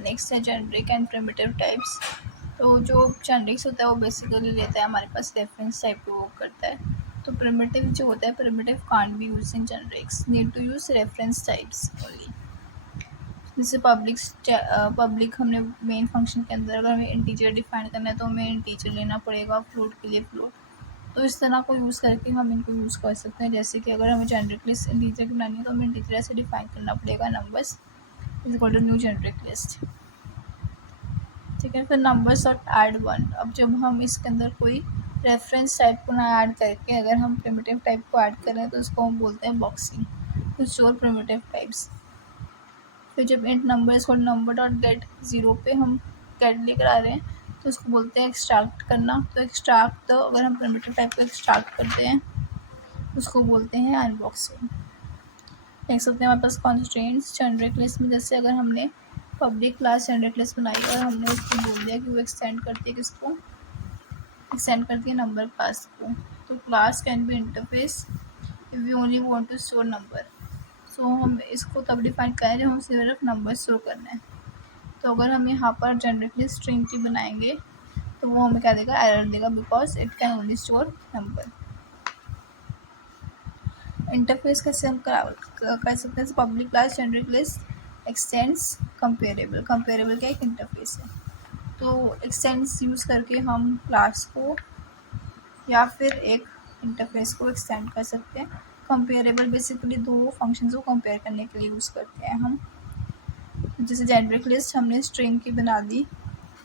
Next है generic and primitive types. तो जो जेनरिक्स होता है वो बेसिकली लेता है हमारे पास रेफरेंस टाइप को वो करता है। तो प्रिमिटिव जो होता है, primitive can't be use in generics, need to use reference types only. जैसे पब्लिक हमने मेन फंक्शन के अंदर अगर हमें इंटीजर डिफाइन करना है तो हमें इंटीजर लेना पड़ेगा, फ्लोट के लिए फ्लोट। तो इस तरह को यूज़ करके हम इनको यूज़ कर सकते हैं। जैसे कि अगर हमें जेनरिक लिस्ट इंटीजर की बनानी है तो हमें इंटीजर ऐसे डिफाइन करना पड़ेगा, numbers is equal to new generic list. ठीक है, फिर नंबर्स और ऐड वन। अब जब हम इसके अंदर कोई रेफरेंस टाइप को ना ऐड करके अगर हम प्रिमिटिव टाइप को ऐड करें तो उसको हम बोलते हैं boxing, to store primitive types. फिर जब इंट नंबर को नंबर डॉट गेट जीरो पे हम गेट लेकर आ रहे हैं तो उसको बोलते हैं एक्सट्रैक्ट करना। तो एक्सट्रैक्ट, तो अगर हम प्रिमिटिव टाइप को एक्सट्रैक्ट करते हैं उसको बोलते हैं अनबॉक्सिंग। देख सकते हैं हमारे पास कॉन्स्ट्रेंट्स जेनरिक लिस्ट में, जैसे अगर हमने पब्लिक क्लास जेनरिक लिस्ट बनाई और हमने उसको बोल दिया कि वो एक्सटेंड करती है किसको, एक्सटेंड करती है नंबर क्लास को। तो class can be interface if you only want to store number. So हम इसको तब डिफाइन करें जब हम सिर्फ नंबर स्टोर करना है। तो अगर हम यहाँ पर जेनरिक लिस्ट स्ट्रिंग की बनाएंगे तो वो हमें क्या देगा, एरर देगा, because it can only store number. Interface कैसे हम कर सकते हैं, public class generic list x tends comparable. Comparable क्या एक इंटरफेस है, तो एक्सटेंड्स यूज़ करके हम क्लास को या फिर एक इंटरफेस को एक्सटेंड कर सकते हैं। कंपेरेबल बेसिकली दो फंक्शंस को कंपेयर करने के लिए यूज़ करते हैं हम। जैसे जेनरिक लिस्ट हमने स्ट्रिंग की बना दी,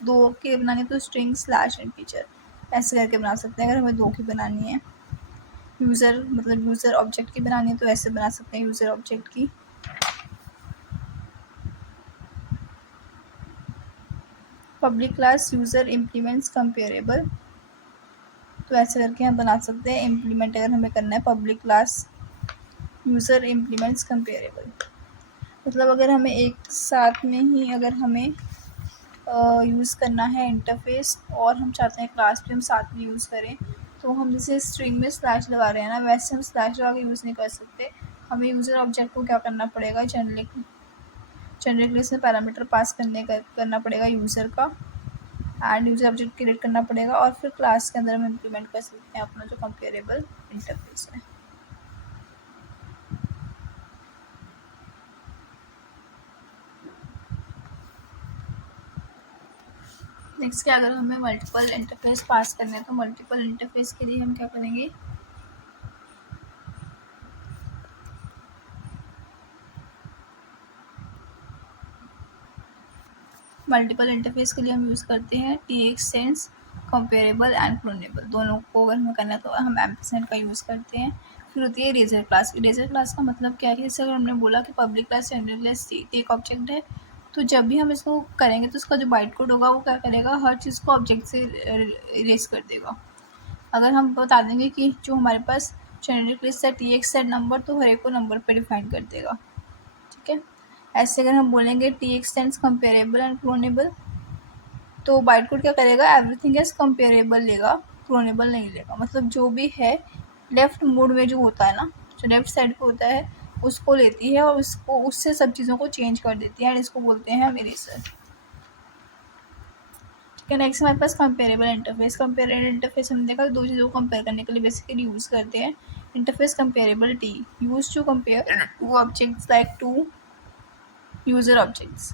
दो की बनानी तो स्ट्रिंग स्लैश इंटीजर ऐसे करके बना सकते हैं। अगर हमें दो की बनानी है, यूज़र मतलब यूज़र ऑब्जेक्ट की बनानी है तो ऐसे बना सकते हैं यूज़र ऑब्जेक्ट की। Public class user implements comparable, तो ऐसे करके हम बना सकते हैं इम्प्लीमेंट अगर हमें करना है public class user implements comparable. मतलब अगर हमें एक साथ में ही अगर हमें यूज़ करना है इंटरफेस और हम चाहते हैं क्लास भी हम साथ में यूज़ करें, तो हम जैसे स्ट्रिंग में स्लैश लगा रहे हैं ना, वैसे हम स्लैश लगा के यूज़ नहीं कर सकते। हमें यूज़र ऑब्जेक्ट को क्या करना पड़ेगा, जेनरिक लिस्ट में पैरामीटर पास करना पड़ेगा यूज़र का, एंड यूज़र ऑब्जेक्ट क्रिएट करना पड़ेगा और फिर क्लास के अंदर हम इम्प्लीमेंट कर सकते हैं अपना जो कंपेरेबल इंटरफेस है। नेक्स्ट क्या, अगर हमें मल्टीपल इंटरफेस पास करने हैं तो मल्टीपल इंटरफेस के लिए हम क्या करेंगे, मल्टीपल इंटरफेस के लिए हम यूज़ करते हैं TXSense, कंपेरेबल एंड क्लोनेबल। दोनों को अगर हमें करना है तो हम एम्परसेंड का यूज़ करते हैं। फिर होती है इरेजर क्लास। इरेजर क्लास का मतलब क्या है, जैसे अगर हमने बोला कि पब्लिक क्लास जेनरिक क्लास एक ऑब्जेक्ट है, तो जब भी हम इसको करेंगे तो उसका जो बाइट कोड होगा वो क्या करेगा, हर चीज़ को ऑब्जेक्ट से इरेज कर देगा। अगर हम बता देंगे कि जो हमारे पास जेनरिक लिस्ट है TXSet नंबर, तो हर एक को नंबर पे डिफाइन कर देगा। ठीक है, ऐसे अगर हम बोलेंगे TXSense कंपेरेबल एंड क्लोनेबल, तो बाइट कोड क्या करेगा, एवरीथिंग इज कंपेरेबल लेगा, क्लोनेबल नहीं लेगा। मतलब जो भी है लेफ्ट मोड में जो होता है ना, जो लेफ्ट साइड पे होता है उसको लेती है और उसको उससे सब चीज़ों को चेंज कर देती है, एंड इसको बोलते हैं हम इरेजर। ठीक है, नेक्स्ट हमारे पास कंपेरेबल इंटरफेस। कंपेरेबल इंटरफेस हमने देखा दो चीज़ों को कंपेयर करने के लिए बेसिकली यूज़ करते हैं। Interface comparability use to compare two objects like two user objects.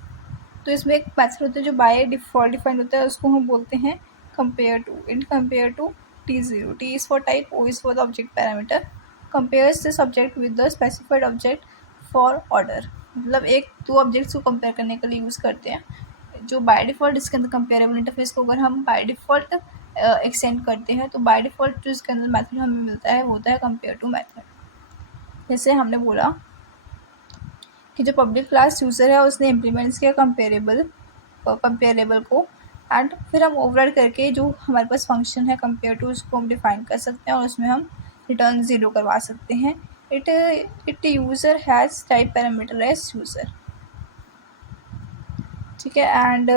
तो इसमें एक मेथड होता है जो बाय डिफ़ॉल्ट डिफाइंड होता है, उसको हम बोलते हैं compare to. Int compare to T0, T is for type, O is for the object parameter, compares this object with the specified object for order. मतलब एक दो ऑब्जेक्ट्स को कंपेयर करने के लिए यूज़ करते हैं। जो बाय डिफ़ॉल्ट इसके अंदर कंपेरेबल इंटरफेस को अगर हम बाय डिफ़ॉल्ट एक्सटेंड करते हैं तो बाय डिफ़ॉल्ट जो इसके अंदर मेथड हमें मिलता है वो होता है कंपेयर टू मेथड। जैसे हमने बोला कि जो पब्लिक क्लास यूज़र है उसने इम्प्लीमेंट्स किया कंपेरेबल को, एंड फिर हम ओवरराइड करके जो हमारे पास फंक्शन है कंपेयर टू उसको हम डिफाइन कर सकते हैं और उसमें हम रिटर्न 0 करवा सकते हैं। It user has type parameter as user. ठीक है, and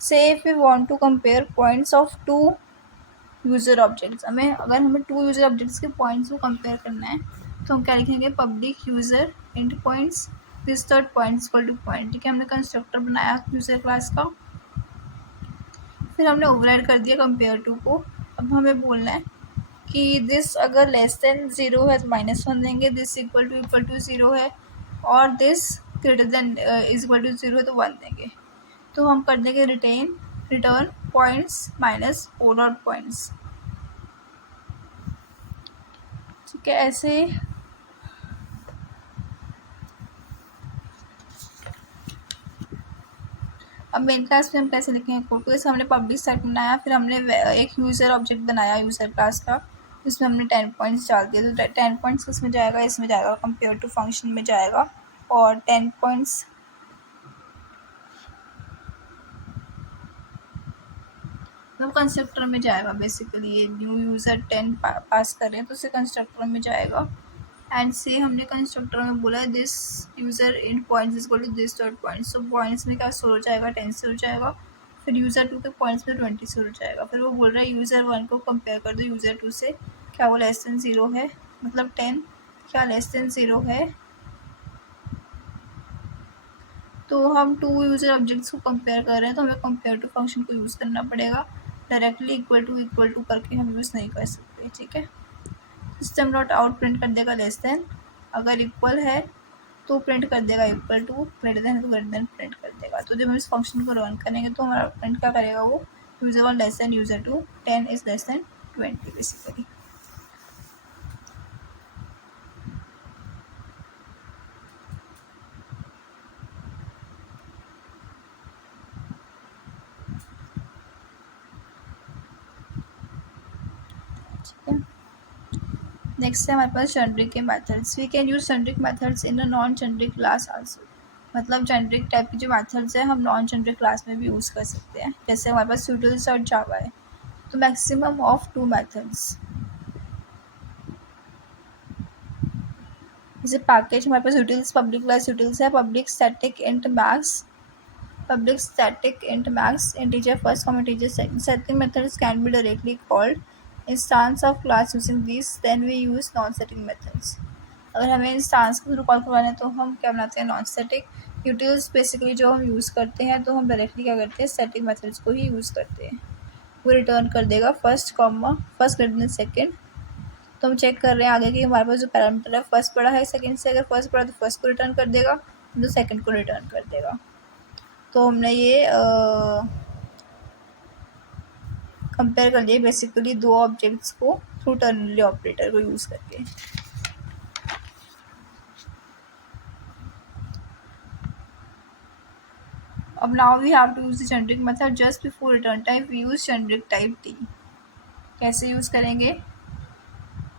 say if we want to compare points of two user objects, अगर हमें टू यूज़र ऑब्जेक्ट्स के पॉइंट्स को कंपेयर करना है तो हम क्या लिखेंगे, public user int points this dot point equal to point, ठीक है। हमने कंस्ट्रक्टर बनाया यूजर क्लास का, फिर हमने ओवरराइड कर दिया कंपेयर टू को। अब हमें बोलना है कि दिस अगर लेस देन 0 है तो -1 देंगे, दिस इक्वल टू 0 है, और this greater than is equal to 0 है तो 1 देंगे। तो हम कर देंगे return points minus O dot points, ठीक है। ऐसे अब मेन क्लास में हम कैसे लिखेंगे कोड को, जैसे हमने पब्लिक सेट बनाया, फिर हमने एक यूज़र ऑब्जेक्ट बनाया यूज़र क्लास का, जिसमें हमने 10 पॉइंट्स डाल दिए। तो 10 पॉइंट्स उसमें जाएगा, इसमें जाएगा, कंपेयर टू फंक्शन में जाएगा, और 10 पॉइंट्स मतलब कंस्ट्रक्टर में जाएगा। बेसिकली ये न्यू यूज़र 10 पास कर रहे हैं तो उसे कंस्ट्रक्टर में जाएगा। एंड से हमने कंस्ट्रक्टर में बोला है this user in points is equal to this dot points, तो पॉइंट्स में क्या स्टोर हो जाएगा, 10 से हो जाएगा। फिर यूज़र 2 के पॉइंट्स में 20 से हो जाएगा। फिर वो बोल रहा है यूज़र 1 को कंपेयर कर दो यूज़र 2 से, क्या वो लेस देन 0 है, मतलब 10 क्या लेस देन 0 है। तो हम 2 यूज़र ऑब्जेक्ट्स को कंपेयर कर रहे हैं, तो हमें कंपेयर टू फंक्शन को यूज़ करना पड़ेगा। डायरेक्टली इक्वल टू करके हम यूज़ नहीं कर सकते, ठीक है। सिस्टम डॉट आउट प्रिंट कर देगा लेस देन, अगर इक्वल है तो प्रिंट कर देगा इक्वल टू, ग्रेटर देन तो ग्रेटर देन प्रिंट कर देगा। तो जब हम इस फंक्शन को रन करेंगे तो हमारा प्रिंट क्या करेगा, वो user 1 less than user 2, 10 is less than 20 basically. ठीक है, नेक्स्ट है हमारे पास जेनरिक के methods. We can use generic methods in a non generic class also, मतलब जेनरिक टाइप की जो मेथड्स है हम नॉन जेनरिक क्लास में भी यूज़ कर सकते हैं। जैसे हमारे पास यूटिल्स और जावा है, तो मैक्सिमम ऑफ 2 मेथड्स। जैसे पैकेज हमारे पास यूटिल्स पब्लिक क्लास यूटिल्स है, public static int max, public static int max, integer first comma integer second. Setting methods can be directly called instance of class using these, then we use non-static methods. अगर हमें instance के through call करवाना है तो हम क्या बनाते हैं, नॉन स्टैटिक। यूटिल्स बेसिकली जो हम यूज़ करते हैं तो हम डायरेक्टली क्या करते हैं, स्टैटिक मेथड्स को ही यूज़ करते हैं। वो रिटर्न कर देगा first comma first greater than second. तो हम चेक कर रहे हैं आगे कि हमारे पास जो पैरामीटर है फर्स्ट पड़ा है सेकेंड से, अगर फर्स्ट पड़ा तो फर्स्ट को रिटर्न कर देगा, तो सेकेंड को रिटर्न कर देगा। तो हमने ये कंपेयर कर लिए बेसिकली 2 ऑब्जेक्ट्स को थ्रू टर्नरी ऑपरेटर को यूज़ करके। अब now we have to use the generic method just before return type we use generic type T. कैसे यूज़ करेंगे,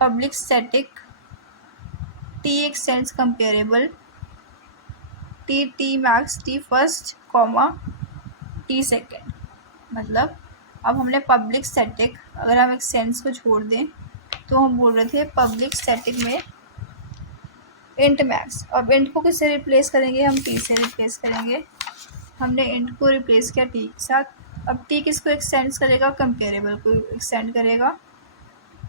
public static T extends comparable T max T first comma T second. मतलब अब हमने public static, अगर हम x tends को छोड़ दें तो हम बोल रहे थे पब्लिक स्टैटिक में इंट मैक्स। अब इंट को किससे रिप्लेस करेंगे, हम टी से रिप्लेस करेंगे। हमने इंट को रिप्लेस किया टी के साथ। अब टी किसको एक्सटेंड करेगा, कंपेरेबल को एक्सटेंड करेगा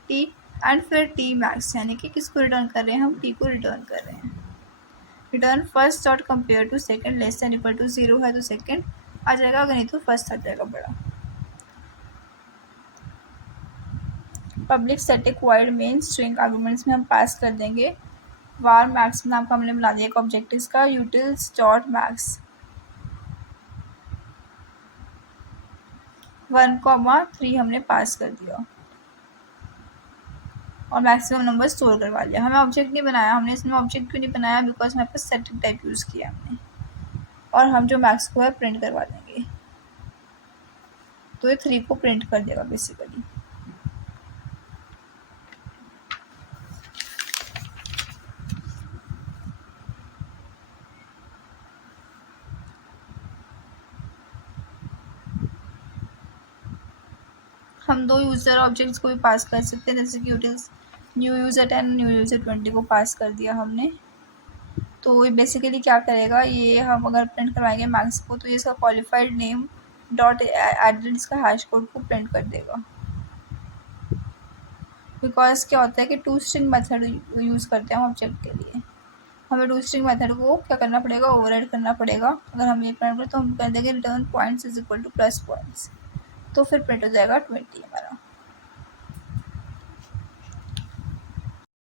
टी, एंड फिर टी मैक्स, यानी कि किसको रिटर्न कर रहे हैं, हम टी को रिटर्न कर रहे हैं। Return first dot compare to second less than equal to 0 है तो सेकेंड आ जाएगा, अगर नहीं तो फर्स्ट आ जाएगा बड़ा। Public static wide main string arguments में हम पास कर देंगे वार मैक्स नाम का हमने बना दिया एक ऑब्जेक्ट इसका, यूटिल्स डॉट मैक्स 1,3 हमने पास कर दिया और मैक्सिमम नंबर स्टोर करवा लिया। हमें ऑब्जेक्ट नहीं बनाया, हमने इसमें ऑब्जेक्ट क्यों नहीं बनाया, बिकॉज हमारे पास स्टैटिक टाइप यूज़ किया हमने, और हम जो मैक्स को है प्रिंट करवा देंगे, तो ये 3 को प्रिंट कर देगा बेसिकली। हम 2 यूज़र ऑब्जेक्ट्स को भी पास कर सकते हैं, जैसे कि utils new user 10 new user 20 को पास कर दिया हमने। तो ये बेसिकली क्या करेगा, ये हम अगर प्रिंट करवाएंगे मैक्स को तो ये इसका क्वालिफाइड नेम डॉट एडेड इसका हैश कोड को प्रिंट कर देगा। बिकॉज क्या होता है कि 2 स्ट्रिंग मेथड यूज़ करते हैं हम ऑब्जेक्ट के लिए, हमें डू स्ट्रिंग मेथड को क्या करना पड़ेगा, ओवरराइड करना पड़ेगा। अगर हम ये करना पड़े तो हम कर देंगे return points is equal two plus points, तो फिर प्रिंट हो जाएगा 20 हमारा।